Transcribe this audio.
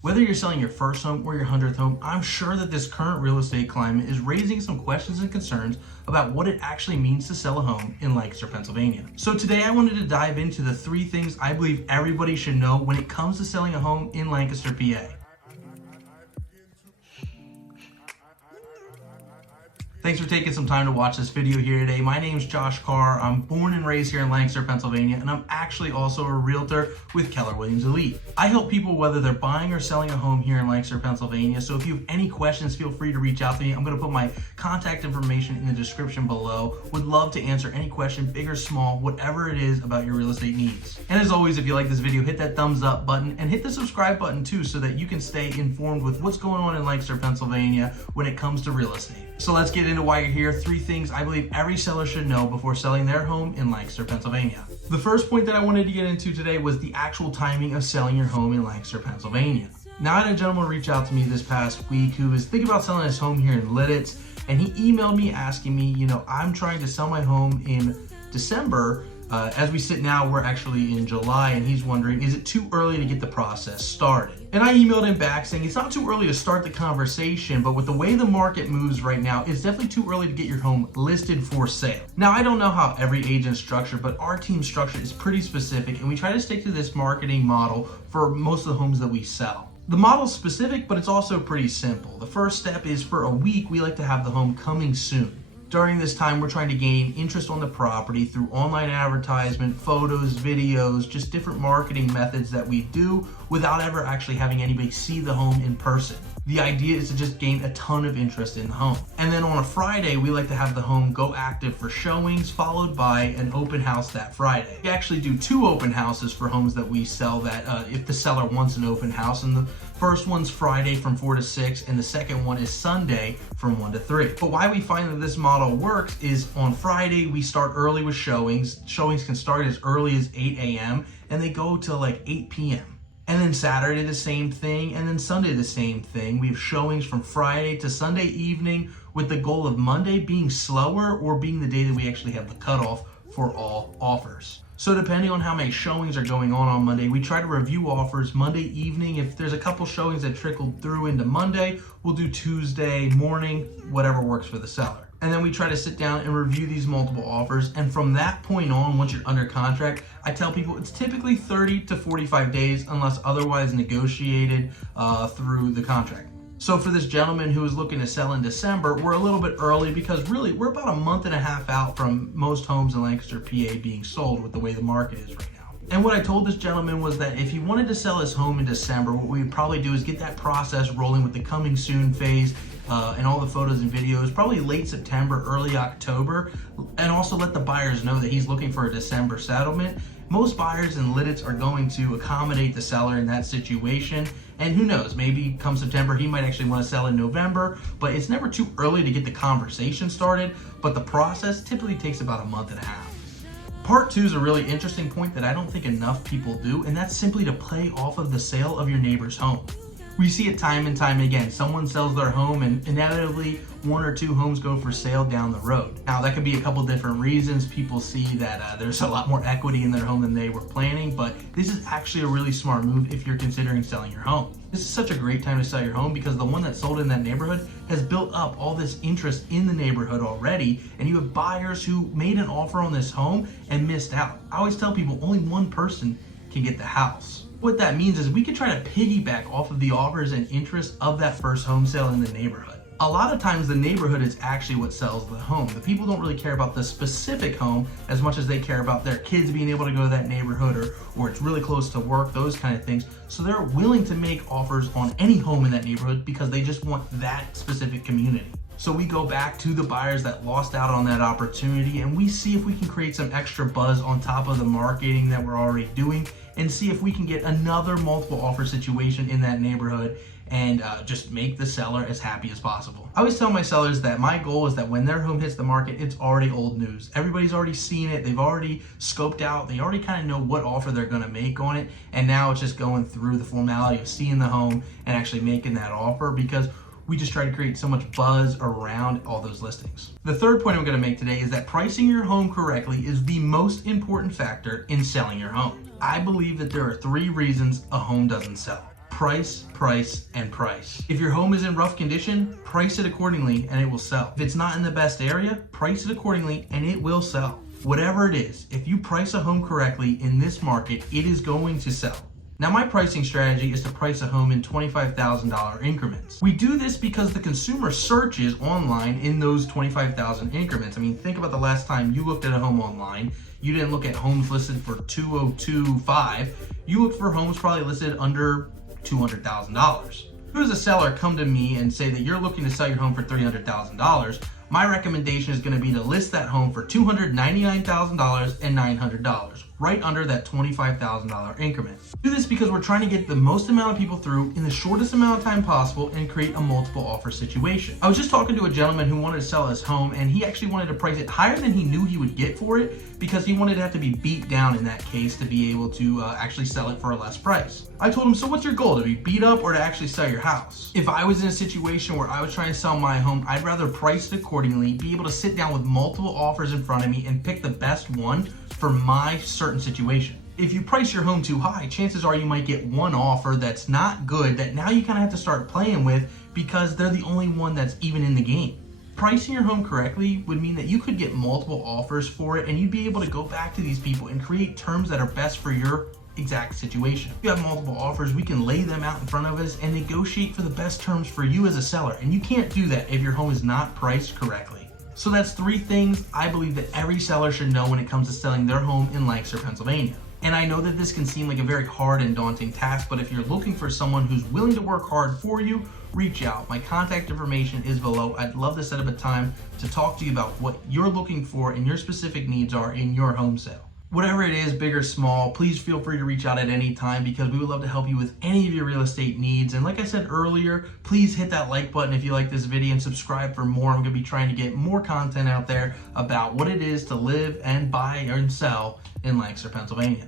Whether you're selling your first home or your 100th home, I'm sure that this current real estate climate is raising some questions and concerns about what it actually means to sell a home in Lancaster, Pennsylvania. So today I wanted to dive into the 3 things I believe everybody should know when it comes to selling a home in Lancaster, PA. Thanks for taking some time to watch this video here today. My name is Josh Carr. I'm born and raised here in Lancaster, Pennsylvania, and I'm actually also a realtor with Keller Williams Elite. I help people whether they're buying or selling a home here in Lancaster, Pennsylvania. So if you have any questions, feel free to reach out to me. I'm going to put my contact information in the description below. Would love to answer any question, big or small, whatever it is about your real estate needs. And as always, if you like this video, hit that thumbs up button and hit the subscribe button too, so that you can stay informed with what's going on in Lancaster, Pennsylvania when it comes to real estate. So let's get into why you're here. 3 things I believe every seller should know before selling their home in Lancaster, Pennsylvania. The first point that I wanted to get into today was the actual timing of selling your home in Lancaster, Pennsylvania. Now, I had a gentleman reach out to me this past week who was thinking about selling his home here in Lidditz, and he emailed me asking me, I'm trying to sell my home in December. As we sit now, we're actually in July, and he's wondering, is it too early to get the process started? And I emailed him back saying it's not too early to start the conversation, but with the way the market moves right now, it's definitely too early to get your home listed for sale. Now, I don't know how every agent's structured, but our team structure is pretty specific, and we try to stick to this marketing model for most of the homes that we sell. The model's specific, but it's also pretty simple. The first step is for a week, we like to have the home coming soon. During this time, we're trying to gain interest on the property through online advertisement, photos, videos, just different marketing methods that we do without ever actually having anybody see the home in person. The idea is to just gain a ton of interest in the home. And then on a Friday, we like to have the home go active for showings, followed by an open house that Friday. We actually do 2 open houses for homes that we sell that if the seller wants an open house. And the first one's Friday from 4 to 6, and the second one is Sunday from 1 to 3. But why we find that this model works is on Friday, we start early with showings. Showings can start as early as 8 a.m. and they go till like 8 p.m. And then Saturday the same thing, and then Sunday the same thing. We have showings from Friday to Sunday evening, with the goal of Monday being slower or being the day that we actually have the cutoff for all offers. So depending on how many showings are going on Monday, we try to review offers Monday evening. If there's a couple showings that trickled through into Monday, we'll do Tuesday morning, whatever works for the seller. And then we try to sit down and review these multiple offers. And from that point on, once you're under contract, I tell people it's typically 30 to 45 days unless otherwise negotiated through the contract. So for this gentleman who is looking to sell in December, we're a little bit early because really we're about a month and a half out from most homes in Lancaster, PA being sold with the way the market is right now. And what I told this gentleman was that if he wanted to sell his home in December, what we would probably do is get that process rolling with the coming soon phase and all the photos and videos, probably late September, early October, and also let the buyers know that he's looking for a December settlement. Most buyers in Lidditz are going to accommodate the seller in that situation. And who knows, maybe come September, he might actually want to sell in November, but it's never too early to get the conversation started. But the process typically takes about a month and a half. Part 2 is a really interesting point that I don't think enough people do, and that's simply to play off of the sale of your neighbor's home. We see it time and time again. Someone sells their home and inevitably 1 or 2 homes go for sale down the road. Now, that could be a couple different reasons. People see that there's a lot more equity in their home than they were planning, but this is actually a really smart move if you're considering selling your home. This is such a great time to sell your home because the one that sold in that neighborhood has built up all this interest in the neighborhood already, and you have buyers who made an offer on this home and missed out. I always tell people only one person can get the house. What that means is we can try to piggyback off of the offers and interest of that first home sale in the neighborhood. A lot of times the neighborhood is actually what sells the home. The people don't really care about the specific home as much as they care about their kids being able to go to that neighborhood or it's really close to work, those kind of things. So they're willing to make offers on any home in that neighborhood because they just want that specific community. So we go back to the buyers that lost out on that opportunity and we see if we can create some extra buzz on top of the marketing that we're already doing and see if we can get another multiple offer situation in that neighborhood and just make the seller as happy as possible. I always tell my sellers that my goal is that when their home hits the market, it's already old news. Everybody's already seen it. They've already scoped out. They already kind of know what offer they're going to make on it. And now it's just going through the formality of seeing the home and actually making that offer, because we just try to create so much buzz around all those listings. The third point I'm going to make today is that pricing your home correctly is the most important factor in selling your home. I believe that there are 3 reasons a home doesn't sell. price, price, and price. If your home is in rough condition, price it accordingly and it will sell. If it's not in the best area, price it accordingly and it will sell. Whatever it is, if you price a home correctly in this market, it is going to sell. Now, my pricing strategy is to price a home in $25,000 increments. We do this because the consumer searches online in those 25,000 increments. I mean, think about the last time you looked at a home online. You didn't look at homes listed for $202,500. You looked for homes probably listed under $200,000. If there's a seller come to me and say that you're looking to sell your home for $300,000, my recommendation is going to be to list that home for $299,000 and $900, right under that $25,000 increment. Do this because we're trying to get the most amount of people through in the shortest amount of time possible and create a multiple offer situation. I was just talking to a gentleman who wanted to sell his home, and he actually wanted to price it higher than he knew he would get for it because he wanted to have to be beat down in that case to be able to actually sell it for a less price. I told him, so what's your goal, to be beat up or to actually sell your house? If I was in a situation where I was trying to sell my home, I'd rather price it accordingly, be able to sit down with multiple offers in front of me and pick the best one for my certain situation. If you price your home too high, chances are you might get one offer that's not good that now you kind of have to start playing with because they're the only one that's even in the game. Pricing your home correctly would mean that you could get multiple offers for it and you'd be able to go back to these people and create terms that are best for your exact situation. If you have multiple offers, we can lay them out in front of us and negotiate for the best terms for you as a seller. And you can't do that if your home is not priced correctly. So that's 3 things I believe that every seller should know when it comes to selling their home in Lancaster, Pennsylvania. And I know that this can seem like a very hard and daunting task, but if you're looking for someone who's willing to work hard for you, reach out. My contact information is below. I'd love to set up a time to talk to you about what you're looking for and your specific needs are in your home sale. Whatever it is, big or small, please feel free to reach out at any time because we would love to help you with any of your real estate needs. And like I said earlier, please hit that like button if you like this video and subscribe for more. I'm going to be trying to get more content out there about what it is to live and buy and sell in Lancaster, Pennsylvania.